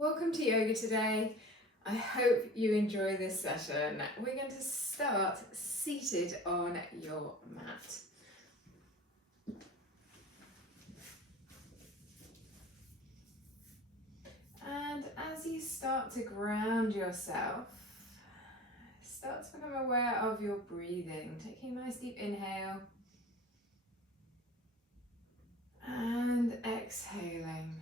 Welcome to yoga today. I hope you enjoy this session. We're going to start seated on your mat. And as you start to ground yourself, start to become aware of your breathing. Taking a nice deep inhale and exhaling.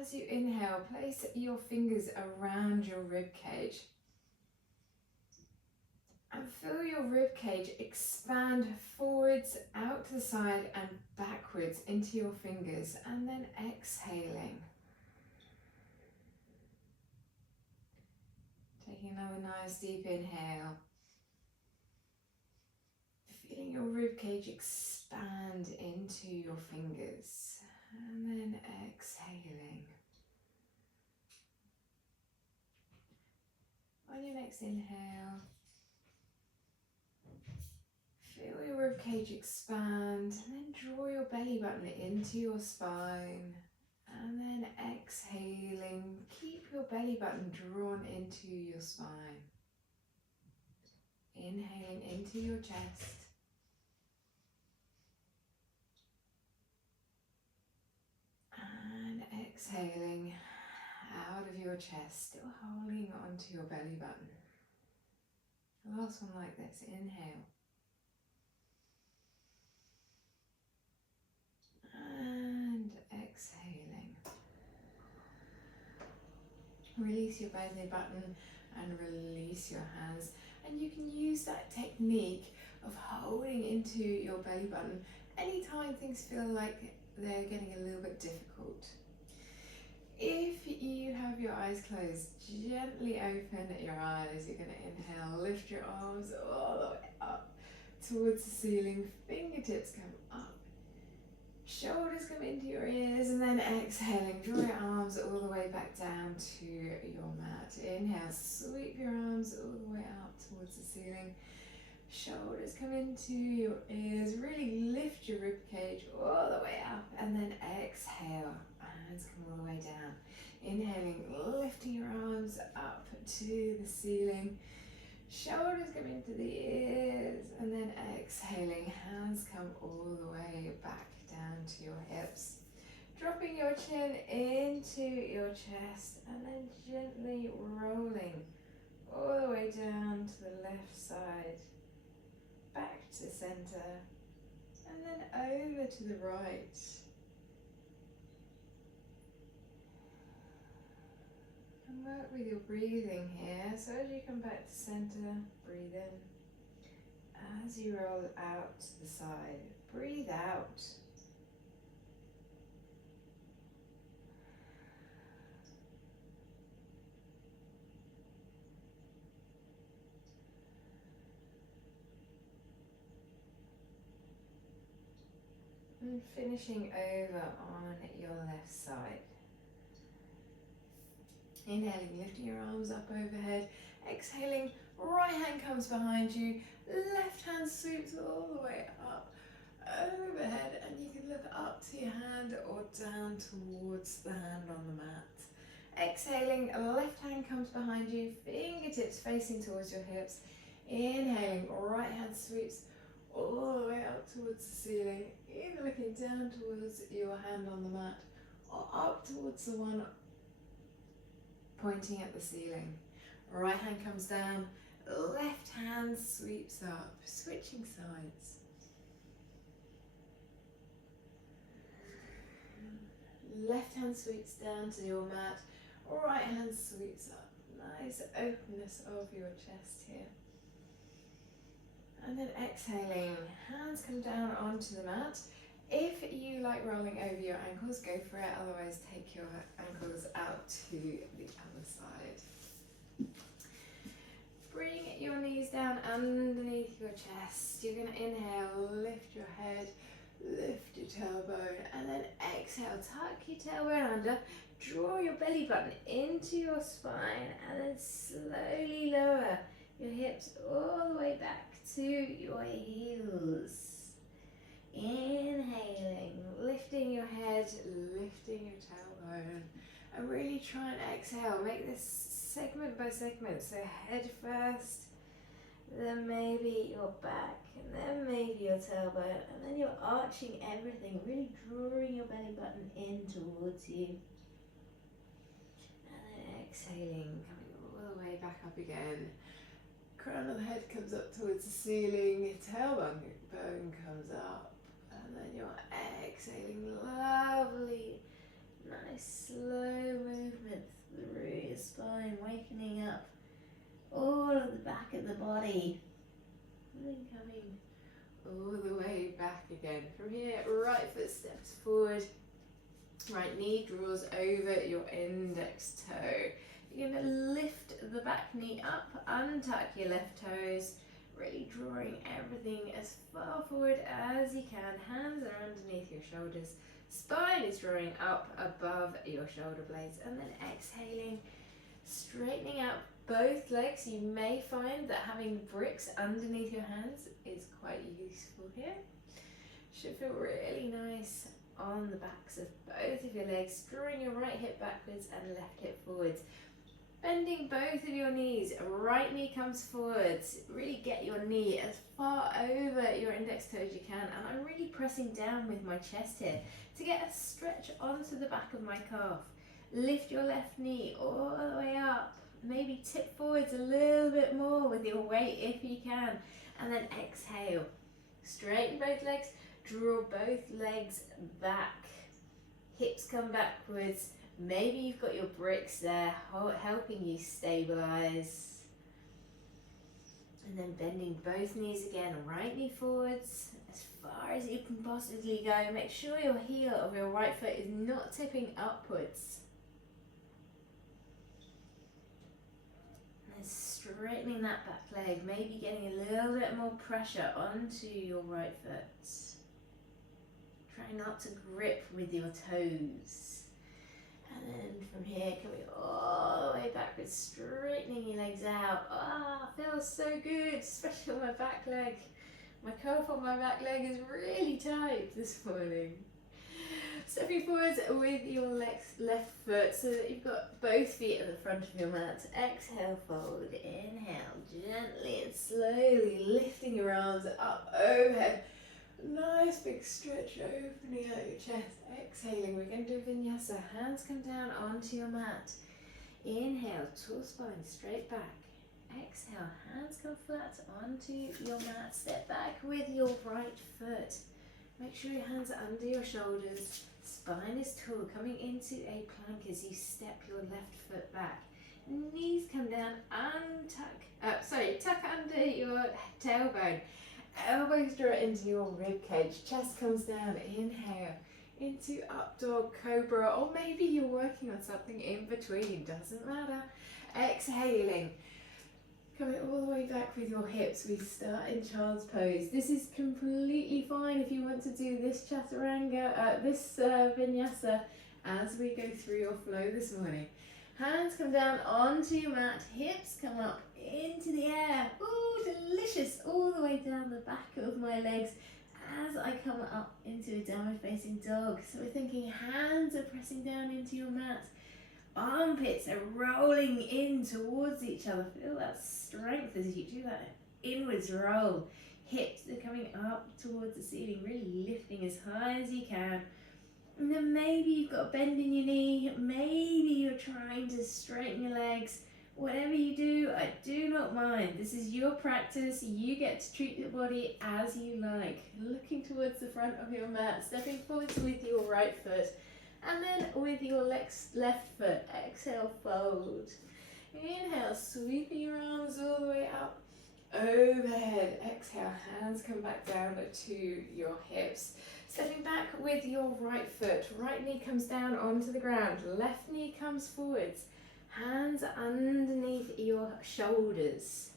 As you inhale, place your fingers around your rib cage and feel your rib cage expand forwards, out to the side and backwards into your fingers, and then exhaling. Taking another nice deep inhale. Feeling your rib cage expand into your fingers, and then exhaling. On your next inhale, feel your rib cage expand, and then draw your belly button into your spine. And then exhaling, keep your belly button drawn into your spine. Inhaling into your chest. And exhaling out of your chest, still holding onto your belly button. The last one like this, inhale. And exhaling. Release your belly button and release your hands. And you can use that technique of holding into your belly button anytime things feel like they're getting a little bit difficult. If you have your eyes closed, gently open your eyes. You're going to inhale, lift your arms all the way up towards the ceiling, fingertips come up. Shoulders come into your ears, and then exhaling, draw your arms all the way back down to your mat. Inhale, sweep your arms all the way up towards the ceiling. Shoulders come into your ears, really lift your rib cage all the way up, and then exhale, hands come all the way down. Inhaling, lifting your arms up to the ceiling. Shoulders come into the ears, and then exhaling, hands come all the way back down to your hips. Dropping your chin into your chest, and then gently rolling all the way down to the left side, back to center, and then over to the right. And work with your breathing here. So as you come back to center, breathe in. As you roll out to the side, breathe out. And finishing over on your left side. Inhaling, lifting your arms up overhead. Exhaling, right hand comes behind you. Left hand sweeps all the way up overhead, and you can look up to your hand or down towards the hand on the mat. Exhaling, left hand comes behind you, fingertips facing towards your hips. Inhaling, right hand sweeps all the way up towards the ceiling, either looking down towards your hand on the mat or up towards the one pointing at the ceiling. Right hand comes down, left hand sweeps up, switching sides. Left hand sweeps down to your mat, right hand sweeps up. Nice openness of your chest here. And then exhaling, hands come down onto the mat. If you like rolling over your ankles, go for it. Otherwise, take your ankles out to the other side. Bring your knees down underneath your chest. You're going to inhale, lift your head, lift your tailbone, and then exhale, tuck your tailbone under, draw your belly button into your spine, and then slowly lower your hips all the way back to your heels. Inhaling, lifting your head, lifting your tailbone, and really try and exhale. Make this segment by segment. So head first, then maybe your back, and then maybe your tailbone, and then you're arching everything, really drawing your belly button in towards you. And then exhaling, coming all the way back up again. Crown of the head comes up towards the ceiling, tailbone comes up, and then you're exhaling. Lovely, nice slow movement through your spine, wakening up all of the back of the body, and then coming all the way back again. From here, right foot steps forward, right knee draws over your index toe. You're going to lift the back knee up, untuck your left toes, really drawing everything as far forward as you can. Hands are underneath your shoulders, spine is drawing up above your shoulder blades, and then exhaling, straightening out both legs. You may find that having bricks underneath your hands is quite useful here. Should feel really nice on the backs of both of your legs, drawing your right hip backwards and left hip forwards. Bending both of your knees, right knee comes forwards. Really get your knee as far over your index toe as you can, and I'm really pressing down with my chest here to get a stretch onto the back of my calf. Lift your left knee all the way up, maybe tip forwards a little bit more with your weight if you can, and then exhale. Straighten both legs, draw both legs back, hips come backwards. Maybe you've got your bricks there helping you stabilize. And then bending both knees again, right knee forwards as far as you can possibly go. Make sure your heel of your right foot is not tipping upwards. And straightening that back leg, maybe getting a little bit more pressure onto your right foot. Try not to grip with your toes. And then from here, coming all the way backwards, straightening your legs out. Ah, feels so good, especially on my back leg. My calf on my back leg is really tight this morning. Stepping forwards with your left foot so that you've got both feet at the front of your mat. Exhale, fold. Inhale, gently and slowly lifting your arms up overhead. Nice big stretch, opening out your chest. Exhaling, we're going to do vinyasa. Hands come down onto your mat. Inhale, tall spine, straight back. Exhale, hands come flat onto your mat. Step back with your right foot. Make sure your hands are under your shoulders. Spine is tall, coming into a plank as you step your left foot back. Knees come down, tuck under your tailbone. Elbows draw into your rib cage, chest comes down, inhale, into up dog, cobra, or maybe you're working on something in between, doesn't matter. Exhaling, coming all the way back with your hips, we start in child's pose. This is completely fine if you want to do this chaturanga, vinyasa as we go through your flow this morning. Hands come down onto your mat, hips come up into the air. Ooh, delicious, all the way down the back of my legs as I come up into a downward facing dog. So we're thinking hands are pressing down into your mat. Armpits are rolling in towards each other. Feel that strength as you do that inwards roll. Hips are coming up towards the ceiling, really lifting as high as you can. And then maybe you've got a bend in your knee, maybe you're trying to straighten your legs. Whatever you do, I do not mind. This is your practice. You get to treat your body as you like. Looking towards the front of your mat, stepping forwards with your right foot, and then with your left foot, exhale, fold. Inhale, sweeping your arms all the way up, overhead. Exhale, hands come back down to your hips. Stepping back with your right foot, right knee comes down onto the ground, left knee comes forwards, hands underneath your shoulders.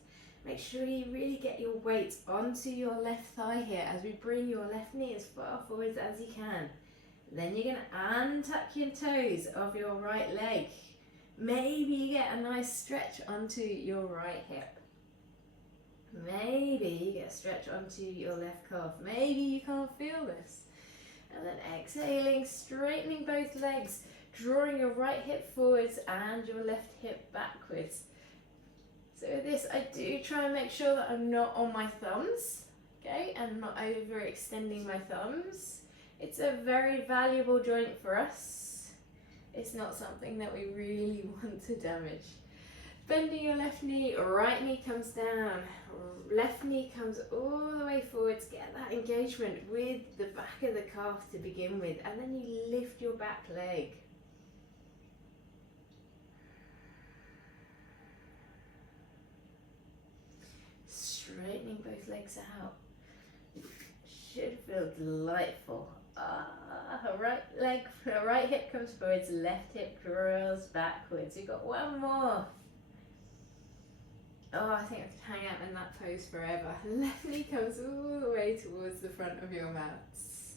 Make sure you really get your weight onto your left thigh here as we bring your left knee as far forwards as you can. Then you're going to untuck your toes of your right leg. Maybe you get a nice stretch onto your right hip. Maybe you get a stretch onto your left calf. Maybe you can't feel this. And then exhaling, straightening both legs, drawing your right hip forwards and your left hip backwards. So with this, I do try and make sure that I'm not on my thumbs, okay, and not overextending my thumbs. It's a very valuable joint for us. It's not something that we really want to damage. Bending your left knee, right knee comes down, left knee comes all the way forwards. Get that engagement with the back of the calf to begin with, and then you lift your back leg. Straightening both legs out. Should feel delightful. Right hip comes forwards, left hip draws backwards. You've got one more. Oh, I think I could hang out in that pose forever. Left knee comes all the way towards the front of your mats.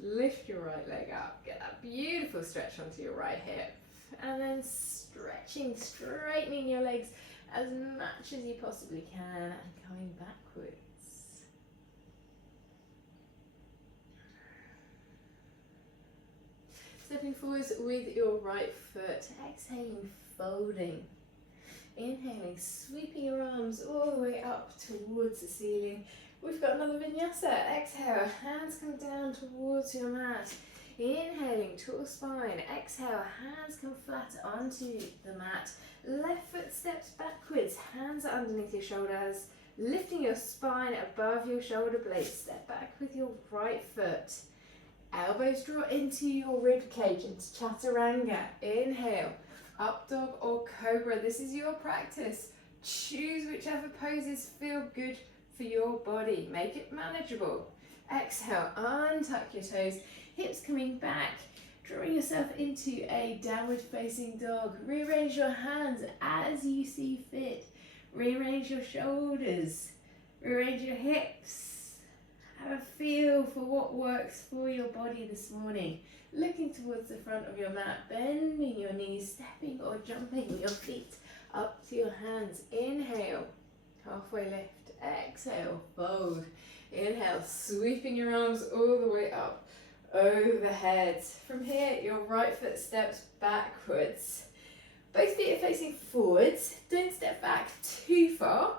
Lift your right leg up. Get that beautiful stretch onto your right hip. And then stretching, straightening your legs as much as you possibly can and coming backwards. Stepping forwards with your right foot. Exhaling, folding. Inhaling, sweeping your arms all the way up towards the ceiling. We've got another vinyasa. Exhale, hands come down towards your mat. Inhaling, tall spine. Exhale, hands come flat onto the mat. Left foot steps backwards, hands are underneath your shoulders. Lifting your spine above your shoulder blades. Step back with your right foot. Elbows draw into your rib cage, into chaturanga. Inhale. Up dog or cobra, this is your practice. Choose whichever poses feel good for your body. Make it manageable. Exhale, untuck your toes, hips coming back, drawing yourself into a downward facing dog. Rearrange your hands as you see fit. Rearrange your shoulders, rearrange your hips. Have a feel for what works for your body this morning. Looking towards the front of your mat, bending your knees, stepping or jumping your feet up to your hands. Inhale, halfway lift. Exhale, fold. Inhale, sweeping your arms all the way up overhead. From here, your right foot steps backwards. Both feet are facing forwards. Don't step back too far.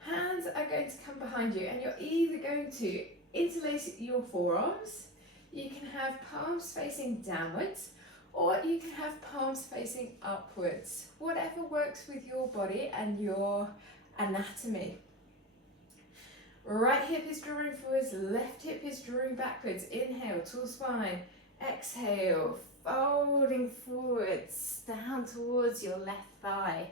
Hands are going to come behind you, and you're either going to interlace your forearms. You can have palms facing downwards, or you can have palms facing upwards. Whatever works with your body and your anatomy. Right hip is drawing forwards, left hip is drawing backwards. Inhale, tall spine. Exhale, folding forwards, down towards your left thigh.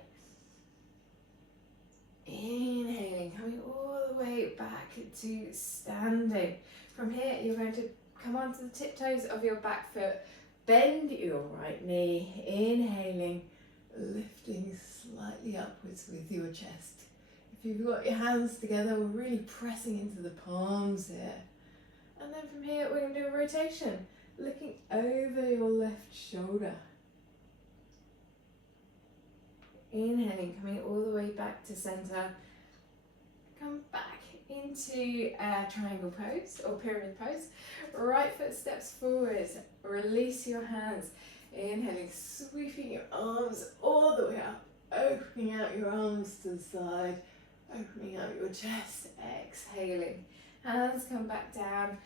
Inhaling, coming all the way back to standing. From here, you're going to come onto the tiptoes of your back foot, bend your right knee, inhaling, lifting slightly upwards with your chest. If you've got your hands together, we're really pressing into the palms here. And then from here, we're going to do a rotation, looking over your left shoulder. Inhaling, coming all the way back to center. Come back into triangle pose or pyramid pose. Right foot steps forward. Release your hands. Inhaling, sweeping your arms all the way up. Opening out your arms to the side. Opening out your chest. Exhaling. Hands come back down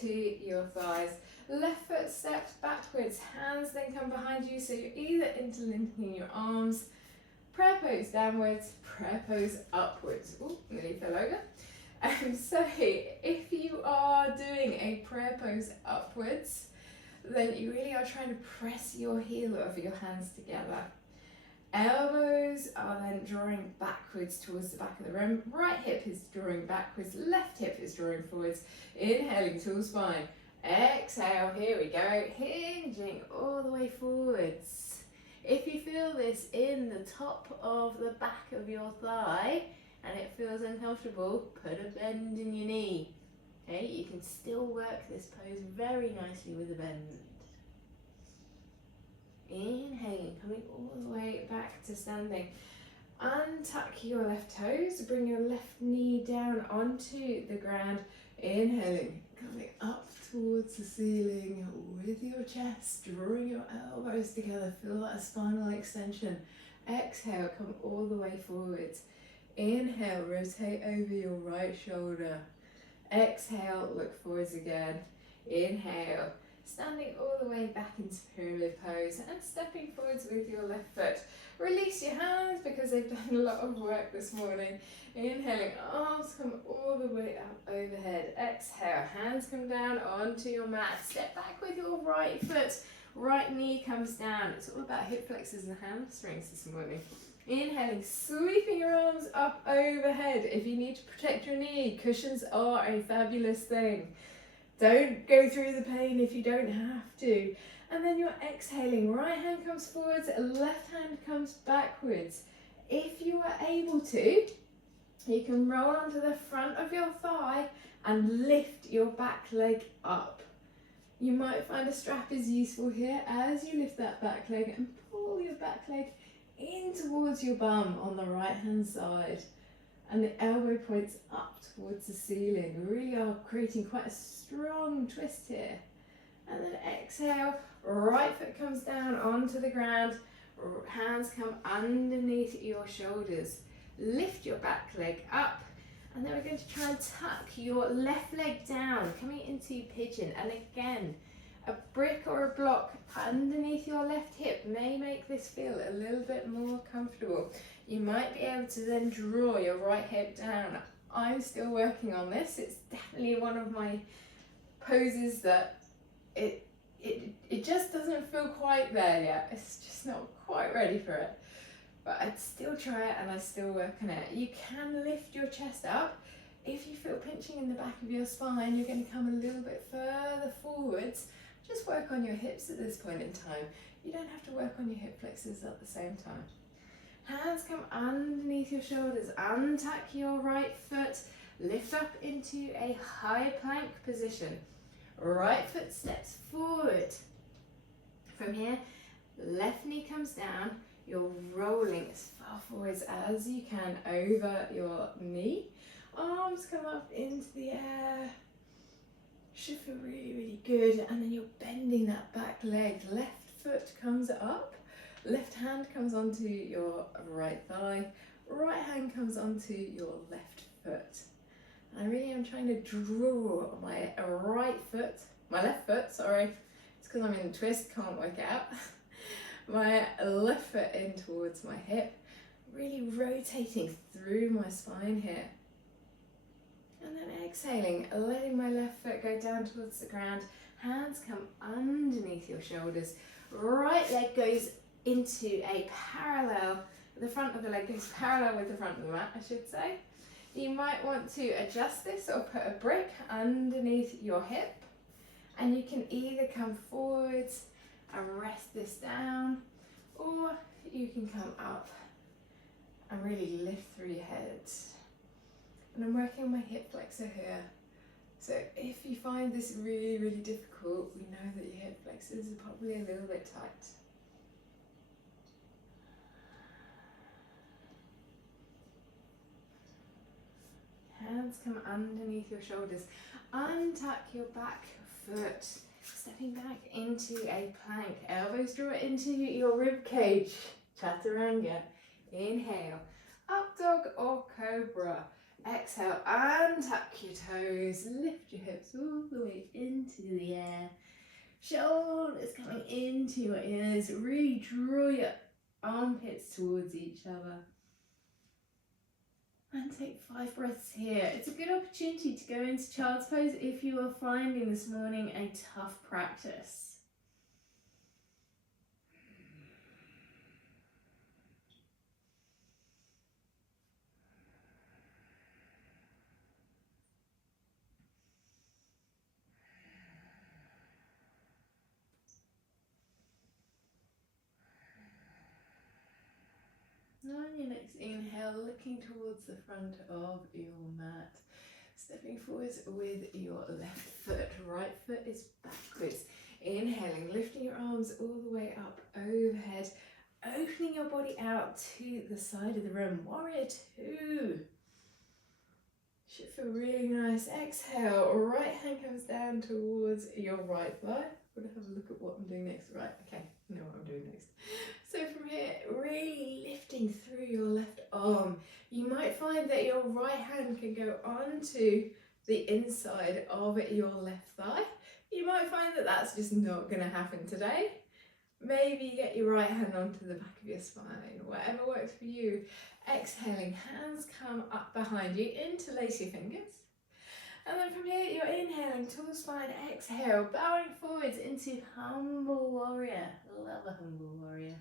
to your thighs. Left foot steps backwards. Hands then come behind you. So you're either interlinking your arms. Prayer pose downwards, prayer pose upwards. Ooh, nearly fell over. So if you are doing a prayer pose upwards, then you really are trying to press your heel of your hands together. Elbows are then drawing backwards towards the back of the room. Right hip is drawing backwards, left hip is drawing forwards. Inhaling, tall spine. Exhale, here we go, hinging all the way forwards. If you feel this in the top of the back of your thigh and it feels uncomfortable, put a bend in your knee. Okay, you can still work this pose very nicely with a bend. Inhaling, coming all the way back to standing. Untuck your left toes, bring your left knee down onto the ground, inhaling, coming up towards the ceiling with your chest, drawing your elbows together, feel that spinal extension. Exhale, come all the way forwards. Inhale, rotate over your right shoulder. Exhale, look forwards again. Inhale, standing all the way back into pyramid pose and stepping forwards with your left foot. Release your hands because they've done a lot of work this morning. Inhaling, arms come all the way up overhead. Exhale, hands come down onto your mat. Step back with your right foot. Right knee comes down. It's all about hip flexors and hamstrings this morning. Inhaling, sweeping your arms up overhead. If you need to protect your knee, cushions are a fabulous thing. Don't go through the pain if you don't have to. And then you're exhaling, right hand comes forwards, left hand comes backwards. If you are able to, you can roll onto the front of your thigh and lift your back leg up. You might find a strap is useful here as you lift that back leg and pull your back leg in towards your bum on the right hand side. And the elbow points up towards the ceiling. We really are creating quite a strong twist here. And then exhale, right foot comes down onto the ground, hands come underneath your shoulders. Lift your back leg up, and then we're going to try and tuck your left leg down, coming into pigeon. And again, a brick or a block underneath your left hip may make this feel a little bit more comfortable. You might be able to then draw your right hip down. I'm still working on this. It's definitely one of my poses that it just doesn't feel quite there yet. It's just not quite ready for it. But I'd still try it and I still work on it. You can lift your chest up. If you feel pinching in the back of your spine, you're going to come a little bit further forwards. Just work on your hips at this point in time. You don't have to work on your hip flexors at the same time. Hands come underneath your shoulders. Untuck your right foot. Lift up into a high plank position. Right foot steps forward. From here, left knee comes down. You're rolling as far forwards as you can over your knee. Arms come up into the air. Should feel really, really good. And then you're bending that back leg. Left foot comes up. Left hand comes onto your right thigh. Right hand comes onto your left foot. I really am trying to draw my left foot, sorry. It's because I'm in a twist, can't work it out. My left foot in towards my hip, really rotating through my spine here. And then exhaling, letting my left foot go down towards the ground. Hands come underneath your shoulders. Right leg goes into a parallel, the front of the leg goes parallel with the front of the mat, I should say. You might want to adjust this or put a brick underneath your hip, and you can either come forwards and rest this down, or you can come up and really lift through your head. And I'm working on my hip flexor here. So if you find this really, really difficult, we know that your hip flexors are probably a little bit tight. Hands come underneath your shoulders. Untuck your back foot. Stepping back into a plank. Elbows draw into your rib cage. Chaturanga. Inhale. Up dog or cobra. Exhale. Untuck your toes. Lift your hips all the way into the air. Shoulders coming into your ears. Really draw your armpits towards each other. And take 5 breaths here. It's a good opportunity to go into child's pose if you are finding this morning a tough practice. On your next inhale, looking towards the front of your mat. Stepping forwards with your left foot. Right foot is backwards. Inhaling, lifting your arms all the way up overhead. opening your body out to the side of the room. Warrior two. Should feel really nice. Exhale, right hand comes down towards your right thigh. I'm going to have a look at what I'm doing next. Right, okay, I know what I'm doing next. So from here, really lifting through your left arm. You might find that your right hand can go onto the inside of your left thigh. You might find that that's just not going to happen today. Maybe get your right hand onto the back of your spine, whatever works for you. Exhaling, hands come up behind you, interlace your fingers. And then from here, you're inhaling, tall spine, exhale, bowing forwards into humble warrior. Love a humble warrior.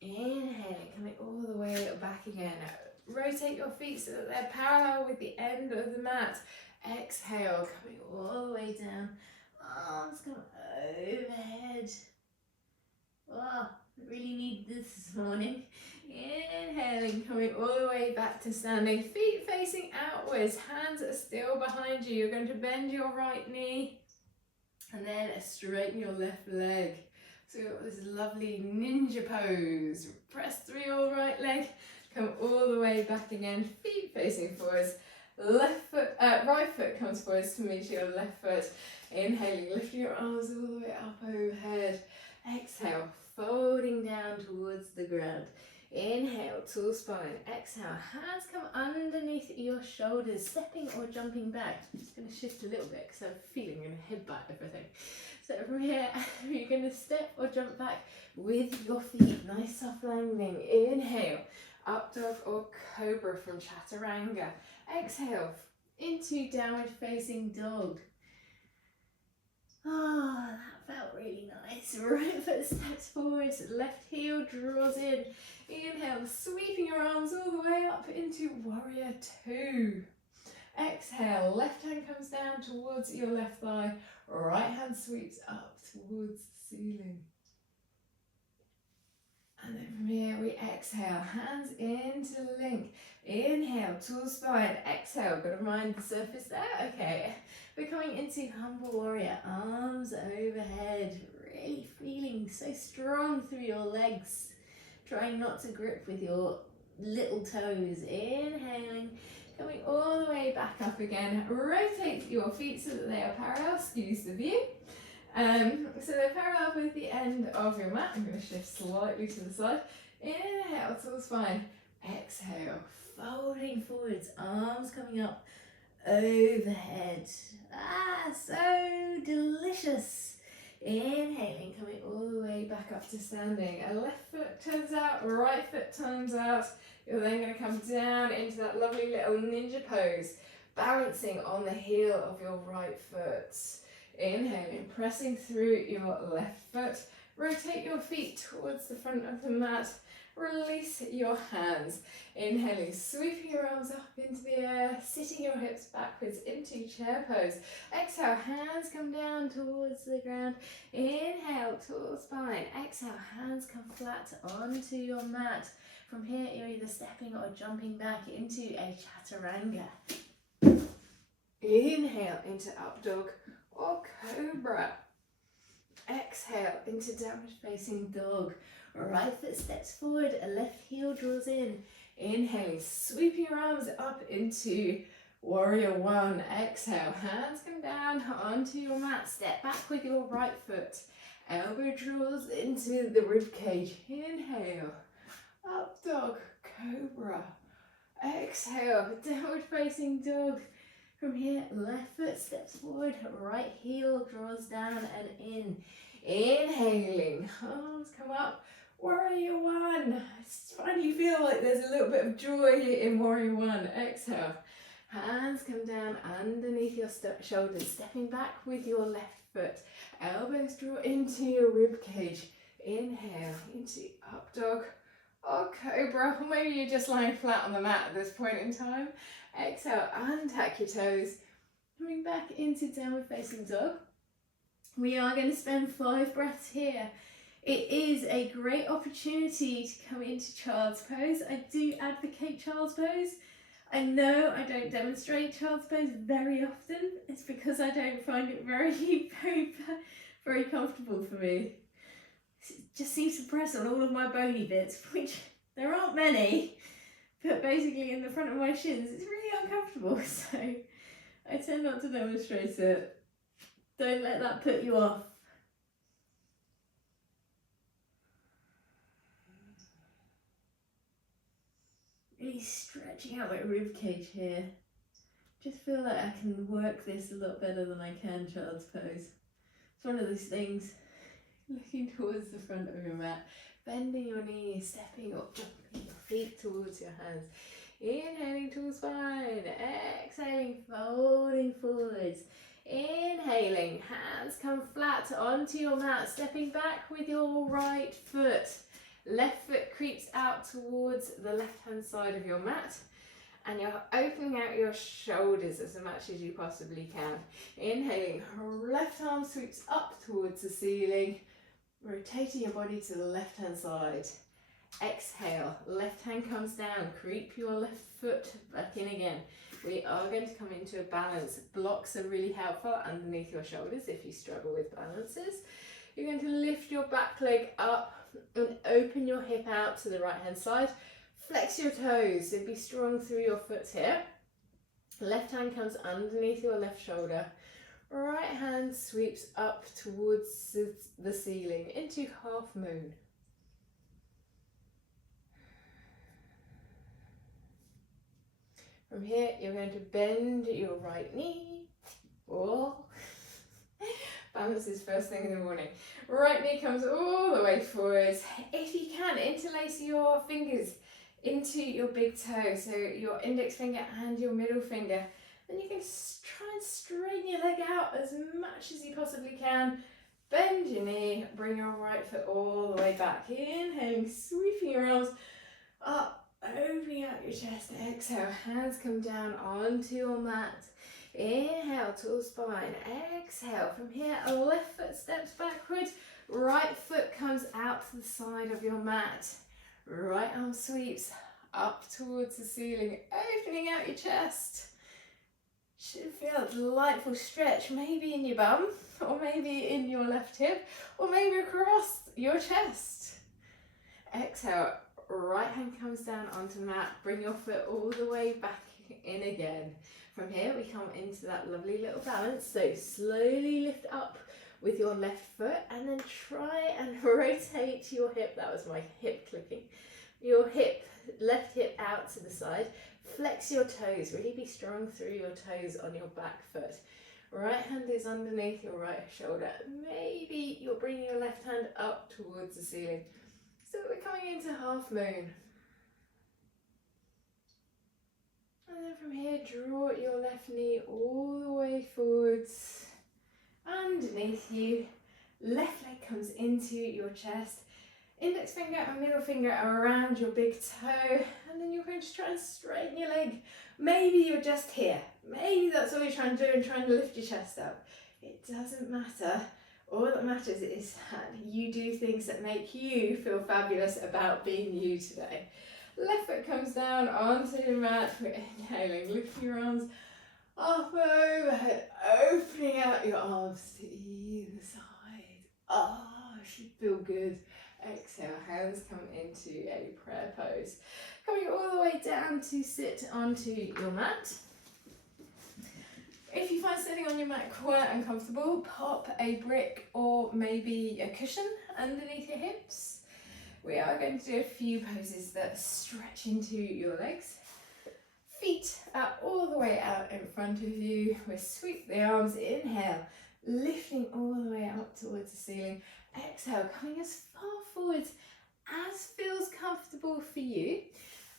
Inhaling, coming all the way back again. Rotate your feet so that they're parallel with the end of the mat. Exhale, coming all the way down. Arms come overhead. Wow, I really need this morning. Inhaling, coming all the way back to standing. Feet facing outwards, hands are still behind you. You're going to bend your right knee and then straighten your left leg. So you've got this lovely ninja pose. Press through your right leg, come all the way back again. Feet facing forwards. Left foot, right foot comes forwards to meet your left foot. Inhaling, lifting your arms all the way up overhead. Exhale, folding down towards the ground. Inhale, tall spine. Exhale, hands come underneath your shoulders, stepping or jumping back. I'm just going to shift a little bit because I'm feeling I'm going to headbutt everything. So from here, you're going to step or jump back with your feet. Nice soft landing. Inhale, up dog or cobra from chaturanga. Exhale, into downward facing dog. Oh, that felt really nice. Right foot steps forwards, left heel draws in. Inhale, sweeping your arms all the way up into warrior two. Exhale, left hand comes down towards your left thigh, right hand sweeps up towards the ceiling. And then from here we exhale, hands into link. Inhale, tall spine. Exhale, got to mind the surface there. Okay, we're coming into humble warrior, arms overhead. Really feeling so strong through your legs. Trying not to grip with your little toes. Inhaling, coming all the way back up again. Rotate your feet so that they are parallel. Excuse the view. So they're parallel with the end of your mat. I'm going to shift slightly to the side. Inhale, tall spine. Exhale, folding forwards, arms coming up overhead. Ah, so delicious. Inhaling, coming all the way back up to standing. A left foot turns out, right foot turns out. You're then going to come down into that lovely little ninja pose, balancing on the heel of your right foot. Inhaling, pressing through your left foot. Rotate your feet towards the front of the mat. Release your hands. Inhaling, sweeping your arms up into the air, sitting your hips backwards into chair pose. Exhale, hands come down towards the ground. Inhale, tall spine. Exhale, hands come flat onto your mat. From here, you're either stepping or jumping back into a chaturanga. Inhale into up dog or cobra. Exhale into downward facing dog. Right foot steps forward, a left heel draws in. Inhaling, sweeping your arms up into warrior one. Exhale, hands come down onto your mat. Step back with your right foot. Elbow draws into the rib cage. Inhale, up dog, cobra. Exhale, downward facing dog. From here, left foot steps forward, right heel draws down and in. Inhaling, arms come up, warrior one. It's funny, you feel like there's a little bit of joy in warrior one. Exhale, hands come down underneath your shoulders, stepping back with your left foot. Elbows draw into your rib cage. Inhale into up dog or cobra, or maybe you're just lying flat on the mat at this point in time. Exhale, untuck your toes, coming back into downward facing dog. We are going to spend 5 breaths here. It is a great opportunity to come into child's pose. I do advocate child's pose. I know I don't demonstrate child's pose very often. It's because I don't find it very comfortable for me. just seems to press on all of my bony bits, which there aren't many, but basically in the front of my shins, it's really uncomfortable, so I tend not to demonstrate it. Don't let that put you off. Really stretching out my rib cage here. Just feel like I can work this a lot better than I can child's pose. It's one of those things, looking towards the front of your mat, bending your knees, stepping up, jumping your feet towards your hands. Inhaling to spine, exhaling, folding forwards. Inhaling, hands come flat onto your mat, stepping back with your right foot. Left foot creeps out towards the left-hand side of your mat, and you're opening out your shoulders as much as you possibly can. Inhaling, left arm sweeps up towards the ceiling, rotating your body to the left-hand side. Exhale, left hand comes down, creep your left foot back in again. We are going to come into a balance. Blocks are really helpful underneath your shoulders if you struggle with balances. You're going to lift your back leg up and open your hip out to the right hand side. Flex your toes and be strong through your foot here. Left hand comes underneath your left shoulder. Right hand sweeps up towards the ceiling into half moon. From here, you're going to bend your right knee. Oh, balance is first thing in the morning. Right knee comes all the way forwards. If you can, interlace your fingers into your big toe, so your index finger and your middle finger. Then you can try and straighten your leg out as much as you possibly can. Bend your knee, bring your right foot all the way back. Inhaling, sweeping your arms up. Opening out your chest, exhale, hands come down onto your mat. Inhale, tall spine, exhale. From here, a left foot steps backwards, right foot comes out to the side of your mat. Right arm sweeps up towards the ceiling, opening out your chest. Should feel a delightful stretch, maybe in your bum, or maybe in your left hip, or maybe across your chest. Exhale. Right hand comes down onto the mat, bring your foot all the way back in again. From here we come into that lovely little balance, so slowly lift up with your left foot and then try and rotate your hip. That was my hip clicking. Your hip, left hip out to the side. Flex your toes, really be strong through your toes on your back foot. Right hand is underneath your right shoulder. Maybe you're bringing your left hand up towards the ceiling. So we're coming into half moon. And then from here, draw your left knee all the way forwards. Underneath you, left leg comes into your chest. Index finger and middle finger around your big toe. And then you're going to try and straighten your leg. Maybe you're just here. Maybe that's all you're trying to do and trying to lift your chest up. It doesn't matter. All that matters is that you do things that make you feel fabulous about being you today. Left foot comes down onto your mat. We're inhaling, lifting your arms up overhead, opening out your arms to either side. Oh, should feel good. Exhale, hands come into a prayer pose. Coming all the way down to sit onto your mat. If you find sitting on your mat quite uncomfortable, pop a brick or maybe a cushion underneath your hips. We are going to do a few poses that stretch into your legs. Feet are all the way out in front of you. We sweep the arms, inhale, lifting all the way up towards the ceiling. Exhale, coming as far forwards as feels comfortable for you.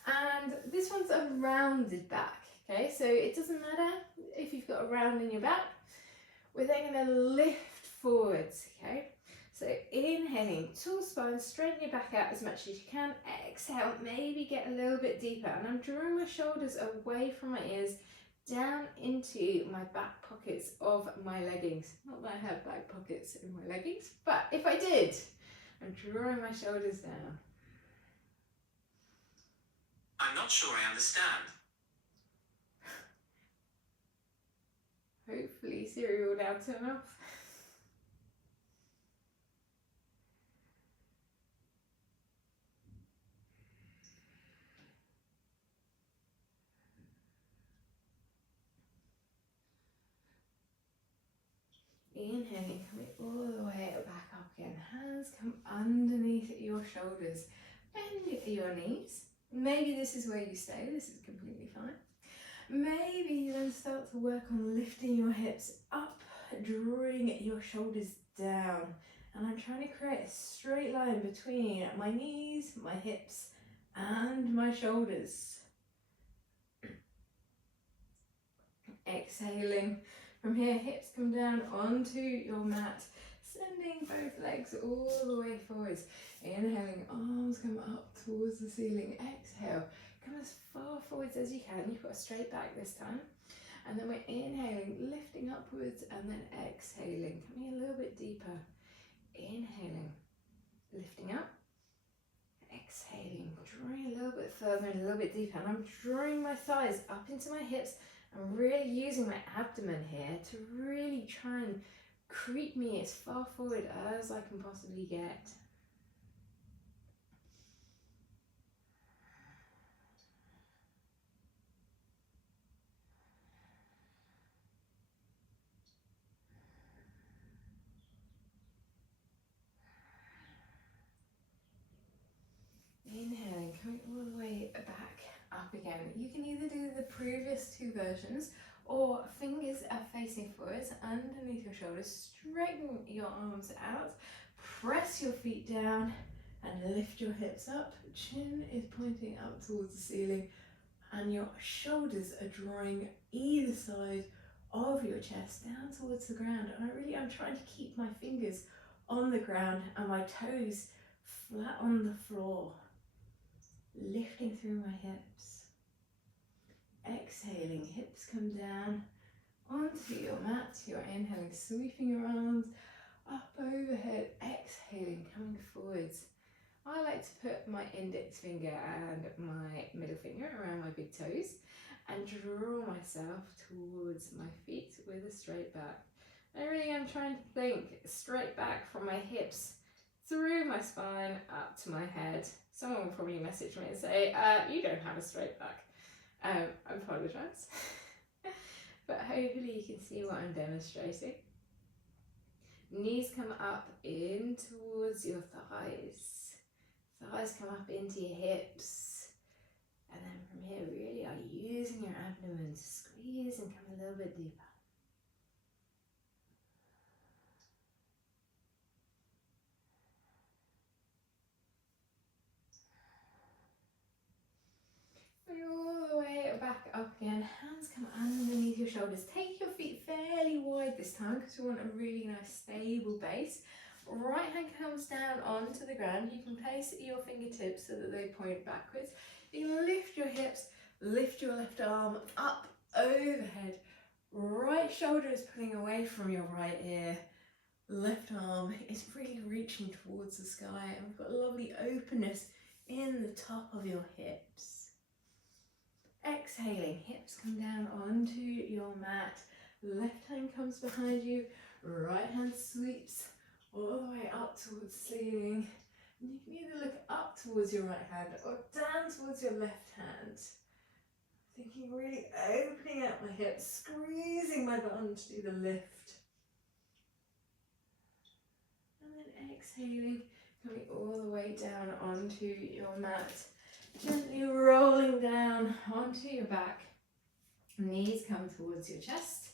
And this one's a rounded back. Okay, so it doesn't matter if you've got a round in your back. We're then going to lift forwards, okay? So inhaling, tall spine, straighten your back out as much as you can. Exhale, maybe get a little bit deeper. And I'm drawing my shoulders away from my ears, down into my back pockets of my leggings. Not that I have back pockets in my leggings, but if I did, I'm drawing my shoulders down. I'm not sure I understand. Hopefully cereal down to enough. Inhaling, coming all the way back up again. Hands come underneath your shoulders. Bend your knees. Maybe this is where you stay. This is completely fine. Maybe you then start to work on lifting your hips up, drawing your shoulders down. And I'm trying to create a straight line between my knees, my hips, and my shoulders. Exhaling. From here, hips come down onto your mat, sending both legs all the way forwards. Inhaling, arms come up towards the ceiling. Exhale, come as far forwards as you can. You've got a straight back this time. And then we're inhaling, lifting upwards, and then exhaling, coming a little bit deeper. Inhaling, lifting up, exhaling, drawing a little bit further and a little bit deeper. And I'm drawing my thighs up into my hips. I'm really using my abdomen here to really try and creep me as far forward as I can possibly get. Inhaling, coming all the way back up again. You can either do the previous two versions or fingers are facing forwards underneath your shoulders. Straighten your arms out, press your feet down and lift your hips up. Chin is pointing up towards the ceiling and your shoulders are drawing either side of your chest down towards the ground. And I'm trying to keep my fingers on the ground and my toes flat on the floor. Lifting through my hips. Exhaling, hips come down onto your mat. You're inhaling, sweeping your arms up overhead. Exhaling, coming forwards. I like to put my index finger and my middle finger around my big toes and draw myself towards my feet with a straight back. I really am trying to think straight back from my hips through my spine up to my head. Someone will probably message me and say, you don't have a straight back. I apologise. But hopefully you can see what I'm demonstrating. Knees come up in towards your thighs. Thighs come up into your hips. And then from here, really are using your abdomen to squeeze and come a little bit deeper. All the way back up again. Hands come underneath your shoulders. Take your feet fairly wide this time because we want a really nice stable base. Right hand comes down onto the ground. You can place your fingertips so that they point backwards. You can lift your hips, lift your left arm up overhead. Right shoulder is pulling away from your right ear. Left arm is really reaching towards the sky, and we've got a lovely openness in the top of your hips. Exhaling, hips come down onto your mat. Left hand comes behind you, right hand sweeps all the way up towards the ceiling. And you can either look up towards your right hand or down towards your left hand. Thinking really opening out my hips, squeezing my bum to do the lift. And then exhaling, coming all the way down onto your mat. Gently rolling down onto your back. Knees come towards your chest.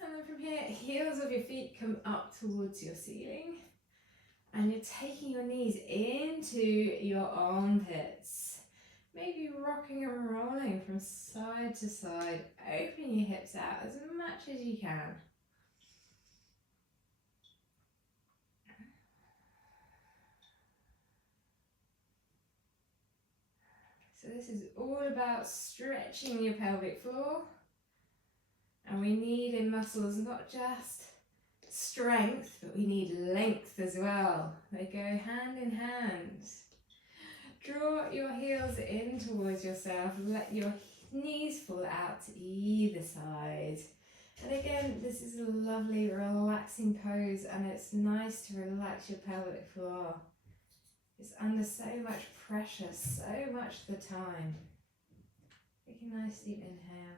And then from here, heels of your feet come up towards your ceiling. And you're taking your knees into your armpits. Maybe rocking and rolling from side to side. Opening your hips out as much as you can. So this is all about stretching your pelvic floor. And we need in muscles not just strength, but we need length as well. They go hand in hand. Draw your heels in towards yourself. Let your knees fall out to either side. And again, this is a lovely relaxing pose, and it's nice to relax your pelvic floor. It's under so much pressure, so much of the time. Take a nice deep inhale.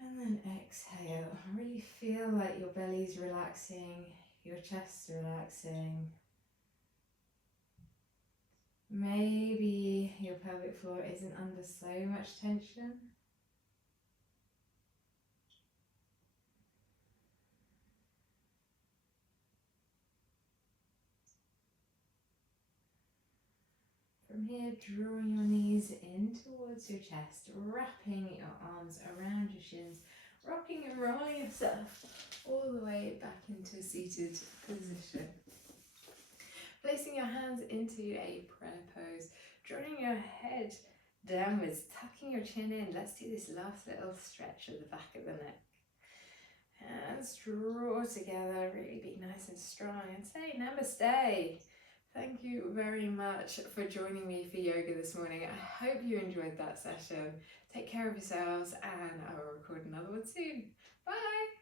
And then exhale. Really feel like your belly's relaxing, your chest's relaxing. Maybe your pelvic floor isn't under so much tension. From here, drawing your knees in towards your chest, wrapping your arms around your shins, rocking and rolling yourself all the way back into a seated position. Placing your hands into a prayer pose, drawing your head downwards, tucking your chin in. Let's do this last little stretch at the back of the neck. Hands draw together, really be nice and strong, and say namaste. Thank you very much for joining me for yoga this morning. I hope you enjoyed that session. Take care of yourselves, and I will record another one soon. Bye!